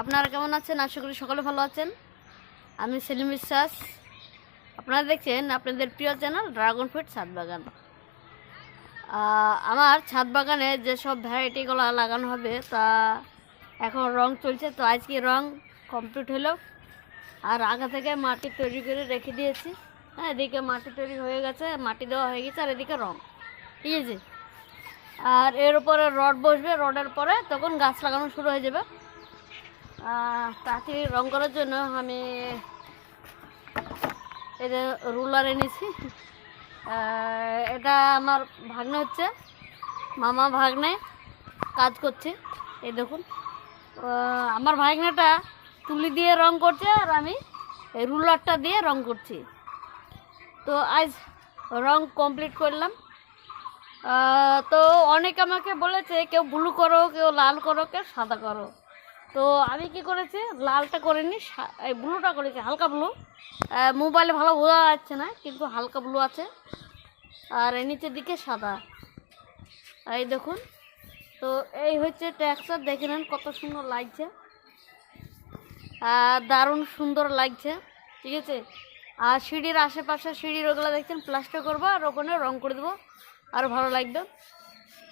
আপনারা কেমন আছেন? আশা করি সকলে ভালো আছেন। আমি সেলিম বিশ্বাস। আপনারা দেখছেন আপনাদের প্রিয় চ্যানেল ড্রাগন ফ্রুট ছাদ বাগান। আমার ছাদ বাগানে যেসব ভ্যারাইটিগুলো লাগানো হবে, তা এখন রং চলছে। তো আজকে রং কমপ্লিট হলো। আর আগে থেকে মাটি তৈরি করে রেখে দিয়েছি। হ্যাঁ এদিকে মাটি তৈরি হয়ে গেছে, মাটি দেওয়া হয়ে গেছে, আর এদিকে রং। ঠিক আছে? আর এর উপরে রড বসবে, রডের পরে তখন গাছ লাগানো শুরু হয়ে যাবে। তাড়াতাড়ি রং করার জন্য আমি যে রুলার এনেছি। এটা আমার ভাগ্নে হচ্ছে, মামা ভাগ্নে কাজ করছে। এই দেখুন আমার ভাগ্নেটা তুলি দিয়ে রং করছে আর আমি রুলারটা দিয়ে রং করছি। তো আজ রং কমপ্লিট করলাম। তো অনেকে আমাকে বলেছে, কেউ ব্লু করো, কেউ লাল করো, কেউ সাদা করো। তো আমি কি করেছি? লালটা করিনি এই ব্লুটা করেছি, হালকা ব্লু। মোবাইলে ভালো বোঝা যাচ্ছে না, কিন্তু হালকা ব্লু আছে। আর নিচের দিকে সাদা। এই দেখুন, তো এই হচ্ছে ট্যাক্সার দেখে নেন কত সুন্দর লাগছে। দারুণ সুন্দর লাগছে, ঠিক আছে? আর সিঁড়ির আশেপাশে সিঁড়ির ওগুলো দেখছেন প্লাস্টার করব আর ওখানে রং করে দেবো আরও ভালো লাগবে।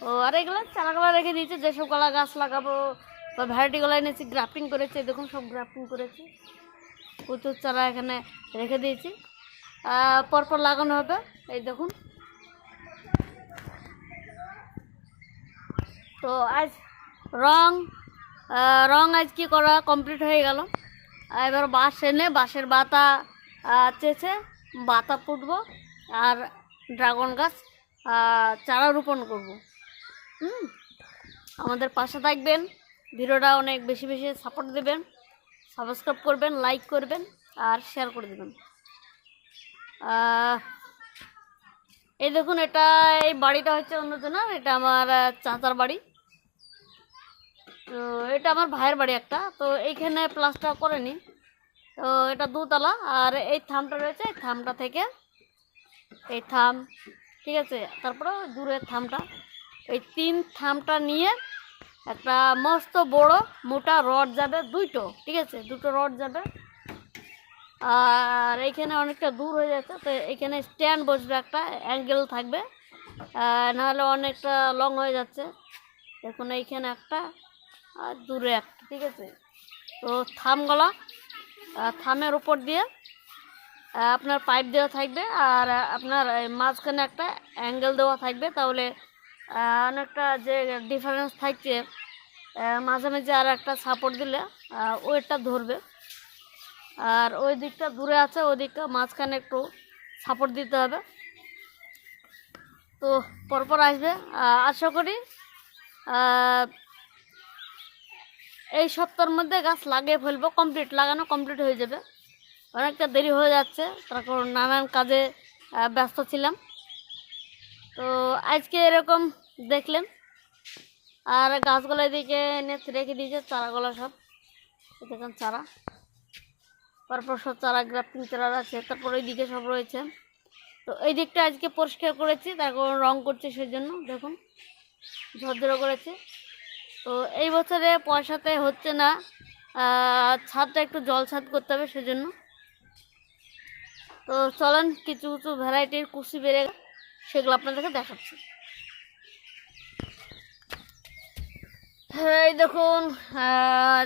ও, আর এগুলো চারাগুলো রেখে দিয়েছে, যেসব কলা গাছ লাগাবো বা ভ্যারাইটিগুলো এনেছি গ্রাফটিং করেছি, দেখুন সব গ্রাফটিং করেছি। প্রচুর চারা এখানে রেখে দিয়েছি। পরপর লাগানো হবে, এই দেখুন। তো আজ রং রং আজ কি করা কমপ্লিট হয়ে গেল। এবার বাঁশ এনে, বাঁশের বাতা চেঁচে বাতা পুঁতবো আর ড্রাগন গাছ চারা রোপণ করব। হুম, আমাদের পাশে থাকবেন। ভিডিওটা অনেক বেশি বেশি সাপোর্ট দেবেন সাবস্ক্রাইব করবেন লাইক করবেন আর শেয়ার করে দেবেন। এই দেখুন, এটা এই বাড়িটা হচ্ছে অন্যজনের এটা আমার চাঁচার বাড়ি। তো এটা আমার ভাইয়ের বাড়ি একটা, তো এইখানে প্লাস্টার করেনি তো এটা দুতলা, আর এই থামটা রয়েছে, এই থামটা থেকে এই থাম, ঠিক আছে? তারপরে দূরের থামটা। এই তিন থামটা নিয়ে একটা মস্ত বড় মোটা রড যাবে দুইটো, ঠিক আছে? দুটো রড যাবে। আর এইখানে অনেকটা দূর হয়ে যাচ্ছে, তো এখানে স্ট্যান্ড বসবে একটা অ্যাঙ্গেল থাকবে। নাহলে অনেকটা লং হয়ে যাচ্ছে। দেখুন এইখানে একটা, আর দূরে একটা, ঠিক আছে? তো থামগুলা থামের উপর দিয়ে আপনার পাইপ দেওয়া থাকবে। আর আপনার মাঝখানে একটা অ্যাঙ্গেল দেওয়া থাকবে, তাহলে অনেকটা যে ডিফারেন্স থাকছে মাঝে মাঝে আর একটা সাপোর্ট দিলে ওয়েটটা ধরবে। আর ওই দিকটা দূরে আছে, ওই দিকটা মাঝখানে একটু সাপোর্ট দিতে হবে। তো পরপর আসবে। আশা করি এই সপ্তাহের মধ্যে গাছ লাগিয়ে ফেলব। কমপ্লিট লাগানো কমপ্লিট হয়ে যাবে। অনেকটা দেরি হয়ে যাচ্ছে, তার কারণ নানান কাজে ব্যস্ত ছিলাম। আজকে এরকম দেখলেন। আর গাছগুলো এদিকে এনে রেখে দিয়েছে, চারাগুলো সব। দেখুন চারা। তারপর সব চারা গ্রাফটিং চারা আছে, তারপর ওইদিকে সব রয়েছে। তো এই দিকটা আজকে পরিষ্কার করেছি তারপর রং করছে সেই জন্য দেখুন। ঝরঝরে করেছে। তো এই বছরে পয়সাতে হচ্ছে না ছাদটা একটু জল ছাদ করতে হবে সেজন্য। তো চলেন, কিছু কিছু ভ্যারাইটির কুশি বেড়ে সেগুলো আপনাদেরকে দেখাচ্ছি। এই দেখুন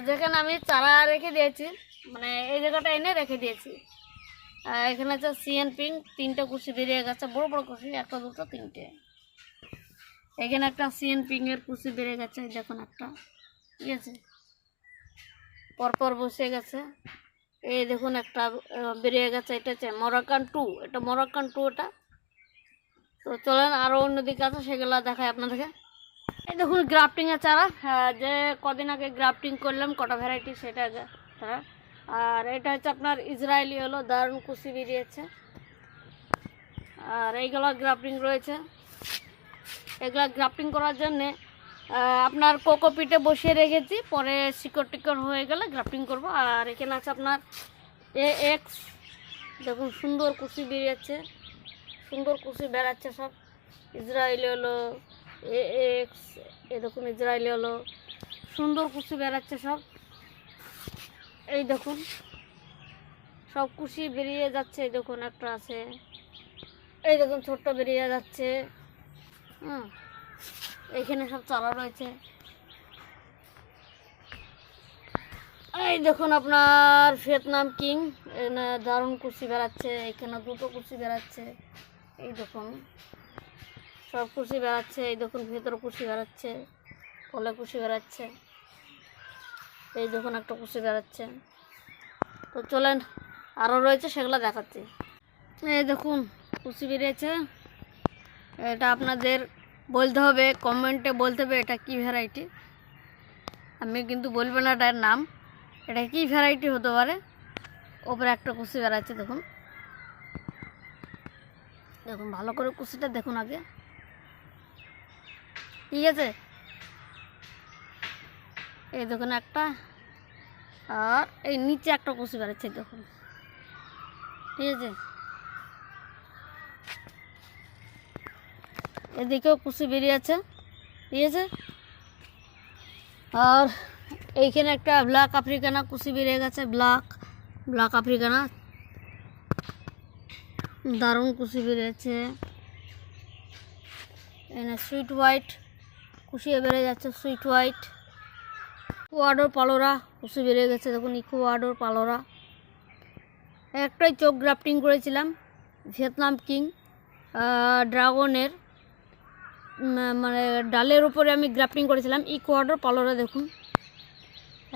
যেখানে আমি চারা রেখে দিয়েছি মানে এই জায়গাটা এনে রেখে দিয়েছি। এখানে আছে সিএন পিং তিনটে কুশি বেরিয়ে গেছে, বড় বড় কুশি, একটা, দুটো, তিনটে। এখানে একটা সিএন পিং এর কুশি বেড়ে গেছে দেখুন একটা, ঠিক আছে? পরপর বসে গেছে। এই দেখুন একটা বেরিয়ে গেছে, এটা হচ্ছে মরাকান টু, এটা মরাকান টু, এটা তো চলেন আরও অন্যদিকে আছে সেগুলো দেখায় আপনাদেরকে। এই দেখুন গ্রাফটিং এর চারা হ্যাঁ, যে কদিন আগে গ্রাফটিং করলাম কটা ভ্যারাইটি সেটা চারা আর এটা হচ্ছে আপনার ইসরায়েলি হলো দারুণ কুশি বেরিয়েছে। আর এইগুলো গ্রাফটিং রয়েছে। এগুলো গ্রাফটিং করার জন্যে আপনার কোকোপিটে বসিয়ে রেখেছি পরে শিকড় টিকড় হয়ে গেলে গ্রাফটিং করব। আর এখানে আছে আপনার এ এক্স দেখুন সুন্দর কুচি বেরিয়েছে। সুন্দর কুচি বেড়াচ্ছে সব। ইসরায়েলি হলো এক্স এ দেখুন ইসরায়েলি হলো, সুন্দর কুচি বেড়াচ্ছে সব। এই দেখুন, সব কুশি বেরিয়ে যাচ্ছে, এই দেখুন একটা আছে। এই দেখুন, ছোট্ট বেরিয়ে যাচ্ছে। হুম, এখানে সব চারা রয়েছে। এই দেখুন আপনার ভিয়েতনাম কিং দারুণ কুচি বেড়াচ্ছে, এখানে দুটো কুচি বেড়াচ্ছে। এই দেখুন। সব কুচি বেড়াচ্ছে, এই দেখুন ভেতরে কুচি বেড়াচ্ছে, কলে কুচি বেড়াচ্ছে। এই দেখুন একটা কুচি বেড়াচ্ছে। তো চলেন আরও রয়েছে, সেগুলো দেখাচ্ছি। এই দেখুন কুচি বেরিয়েছে। এটা আপনাদের বলতে হবে কমেন্টে বলতে হবে এটা কী ভ্যারাইটি আমি কিন্তু বলব না এটার নাম। এটা কী ভ্যারাইটি হতে পারে? ওপরে একটা কুচি বেড়াচ্ছে, দেখুন। দেখুন, ভালো করে কুচিটা দেখুন আগে। ঠিক আছে? এই দেখুন একটা, আর এই নিচে একটা কুচি বেড়াচ্ছে দেখুন। ঠিক আছে? এদিকেও কুচি বেরিয়েছে ঠিক আছে? আর এইখানে একটা ব্ল্যাক আফ্রিকানা কুচি বেরিয়ে গেছে, ব্ল্যাক ব্ল্যাক আফ্রিকানা। দারুণ কুচি বেরিয়েছে এখানে সুইট হোয়াইট কুশিয়ে বেড়ে যাচ্ছে সুইট হোয়াইট ইকুয়াডোর পালোরা কুচি বেরিয়ে গেছে, দেখুন ইকুয়াডোর পালোরা। একটাই চোখ গ্রাফটিং করেছিলাম, ভিয়েতনাম কিং ড্রাগনের। মানে ডালের উপরে আমি গ্রাফটিং করেছিলাম ইকুয়াডোর পালোরা দেখুন।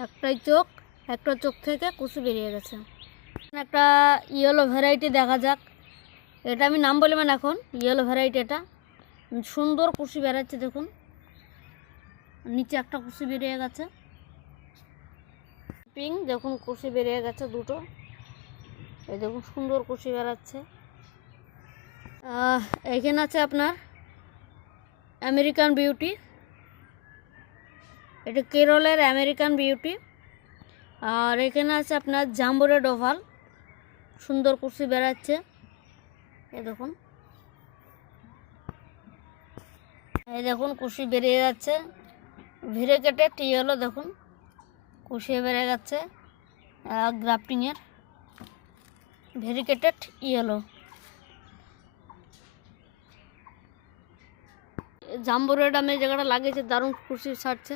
একটাই চোখ, একটা চোখ থেকে কুচি বেরিয়ে গেছে। একটা ইয়েলো ভ্যারাইটি দেখা যাক। এটা আমি নাম বললাম এখন ইয়েলো ভ্যারাইটি এটা। সুন্দর কুচি বেরাচ্ছে দেখুন। নিচে একটা কুচি বেরিয়ে গেছে। পিঙ্ক দেখুন কুচি বেরিয়ে গেছে দুটো। এই দেখুন সুন্দর কুচি বেরাচ্ছে আহ, এইখানে আছে আপনার আমেরিকান বিউটি এটা কেরলের আমেরিকান বিউটি আর এখানে আছে আপনার জাম্বুরে ডোভাল সুন্দর কুচি বেড়াচ্ছে। এই দেখুন। এই দেখুন, কুশি বেরিয়ে যাচ্ছে। ভিড়ে কেটে টি হলো, দেখুন। কুশি বেড়ে যাচ্ছে গ্রাফটিংয়ের ভেরিকেটেড ইয়েলো জাম্বুরেড আমি জায়গাটা লাগিয়েছে, দারুণ খুশি ছাড়ছে।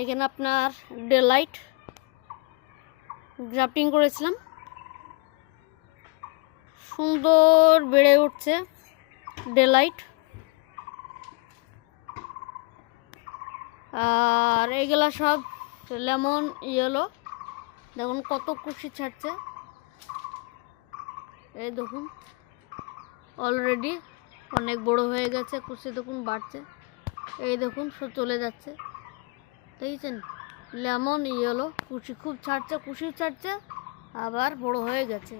এখানে আপনার ডেলাইট গ্রাফটিং করেছিলাম। সুন্দর বেড়ে উঠছে ডেলাইট আর এইগুলা সব লেমন ইয়েলো দেখুন কত কুশি ছাড়ছে। এই দেখুন অলরেডি অনেক বড় হয়ে গেছে, কুশি দেখুন বাড়ছে। এই দেখুন, সব চলে যাচ্ছে। দেখেছেন? লেমন ইয়েলো কুশি খুব ছাড়ছে কুশি ছাড়ছে, আবার বড় হয়ে গেছে।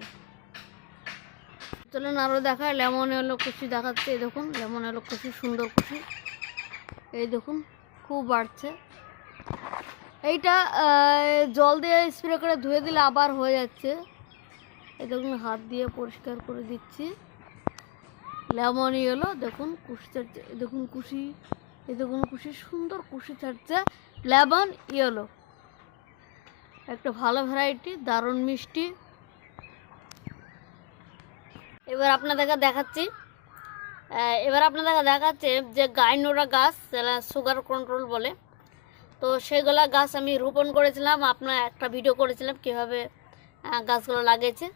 চলেন আরও দেখায়। লেমন এলো কুশি দেখাচ্ছে, এই দেখুন, লেমন এলো কুশি সুন্দর কুশি এই দেখুন, খুব বাড়ছে। এইটা জল দিয়ে স্প্রে করে ধুয়ে দিলে আবার হয়ে যাচ্ছে। এই দেখুন, হাত দিয়ে পরিষ্কার করে দিচ্ছি। লেমন এলো, দেখুন, কুশি ছাড়ছে দেখুন, কুশি, এই দেখুন, কুশি, সুন্দর কুশি ছাড়ছে। লেমন ইয়েলো একটা ভালো ভ্যারাইটি দারুণ মিষ্টি। এবার আপনাদেরকে দেখাচ্ছি এবার আপনাদেরকে দেখাচ্ছে যে গাইনোরা গাছ সুগার কন্ট্রোল বলে, তো সেগুলা গাছ আমি রোপণ করেছিলাম, আপনার একটা ভিডিও করেছিলাম কীভাবে গাছগুলো লাগিয়েছে।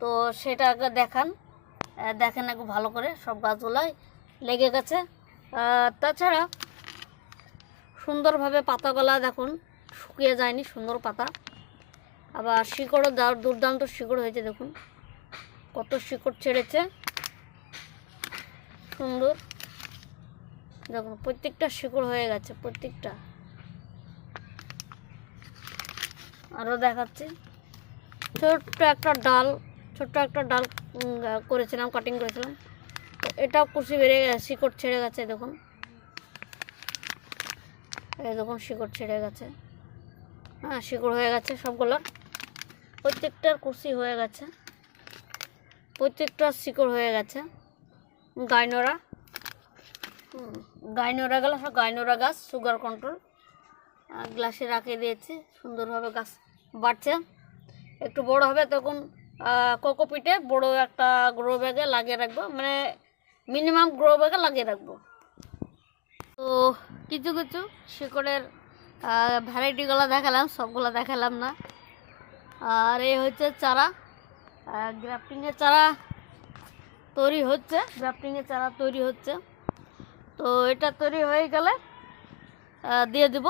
তো সেটাকে দেখান দেখেন একটু ভালো করে সব গাছগুলাই লেগে গেছে। তাছাড়া সুন্দরভাবে পাতাগুলা দেখুন, শুকিয়ে যায়নি, সুন্দর পাতা। আবার শিকড়ও দার- দুর্দান্ত শিকড় হয়েছে দেখুন। কত শিকড় ছেড়েছে? সুন্দর। দেখুন, প্রত্যেকটা শিকড় হয়ে গেছে, প্রত্যেকটা। আরও দেখাচ্ছি। ছোট্ট একটা ডাল, ছোট্ট একটা ডাল করেছিলাম কাটিং করেছিলাম। তো এটাও কুচি বেড়ে গেছে, শিকড় ছেড়ে গেছে দেখুন। এই দেখুন, শিকড় ছেড়ে গেছে। হ্যাঁ শিকড় হয়ে গেছে সবগুলোর প্রত্যেকটার কুচি হয়ে গেছে। প্রত্যেকটার শিকড় হয়ে গেছে। গাইনোরা। গাইনোরা গেল, সব গাইনোরা গাছ সুগার কন্ট্রোল গ্লাসে রাখিয়ে দিয়েছি, সুন্দরভাবে গাছ বাড়ছে। একটু বড় হবে তখন কোকোপিটে বড় একটা গ্রো ব্যাগে লাগিয়ে রাখব। মানে মিনিমাম গ্রো ব্যাগে লাগিয়ে রাখব। তো কিছু কিছু শিকড়ের ভ্যারাইটিগুলো দেখালাম, সবগুলো দেখালাম না। আর এই হচ্ছে চারা। গ্রাফটিংয়ের চারা তৈরি হচ্ছে গ্রাফটিংয়ের চারা তৈরি হচ্ছে। তো এটা তৈরি হয়ে গেলে দিয়ে দেব।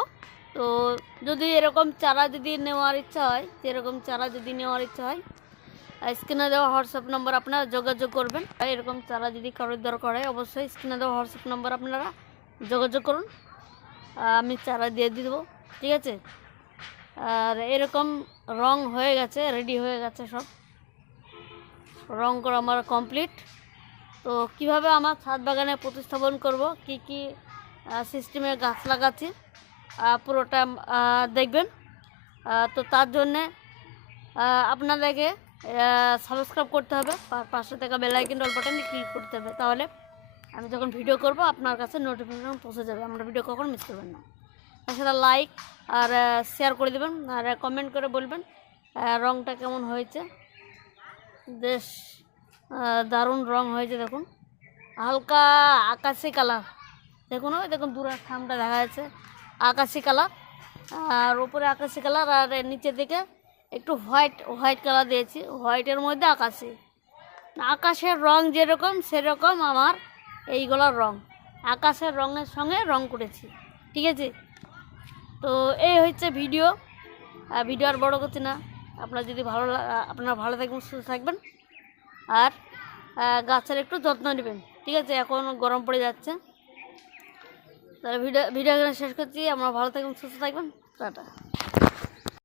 তো যদি এরকম চারা যদি নেওয়ার ইচ্ছা হয় এরকম চারা যদি নেওয়ার ইচ্ছা হয় স্ক্রিনে দেওয়া হোয়াটসঅ্যাপ নম্বর আপনারা যোগাযোগ করবেন। এরকম চারা যদি কারোর দরকার হয়, অবশ্যই স্ক্রিনে দেওয়া হোয়াটসঅ্যাপ নম্বর আপনারা যোগাযোগ করুন। আমি চারা দিয়ে দেবো, ঠিক আছে? আর এরকম রং হয়ে গেছে রেডি হয়ে গেছে সব। রং করা আমার কমপ্লিট তো কীভাবে আমার ছাদ বাগানে প্রতিস্থাপন করব? কি কি সিস্টেমে গাছ লাগাচ্ছি? পুরোটা দেখবেন। তো তার জন্যে আপনাদেরকে সাবস্ক্রাইব করতে হবে। পাশে থাকা বেলাইকিন ডল বাটনে ক্লিক করতে হবে। তাহলে আমি যখন ভিডিও করব, আপনার কাছে নোটিফিকেশন পৌঁছে যাবে। আমরা ভিডিও কখনো মিস করবেন না। সাথে লাইক আর শেয়ার করে দেবেন। আর কমেন্ট করে বলবেন রংটা কেমন হয়েছে। বেশ দারুণ রং হয়েছে দেখুন। হালকা আকাশি কালার। দেখুন, ওই দেখুন দূরের থামটা দেখা যাচ্ছে। আকাশি কালার, আর উপরে আকাশি কালার, আর নিচের দিকে একটু হোয়াইট হোয়াইট কালার দিয়েছি। হোয়াইটের মধ্যে আকাশি। আকাশের রং যেরকম, সেরকম আমার এইগুলোর রং। আকাশের রঙের সঙ্গে রং করেছি। ঠিক আছে? তো এই হচ্ছে ভিডিও। ভিডিও আর বড় করছি না। আপনার যদি ভালো আপনার ভালো থাকবেন, সুস্থ থাকবেন। আর গাছের একটু যত্ন নেবেন, ঠিক আছে? এখন গরম পড়ে যাচ্ছে। তাহলে ভিডিও ভিডিও শেষ করছি। আমরা ভালো থাকবেন, সুস্থ থাকবেন। টাটা।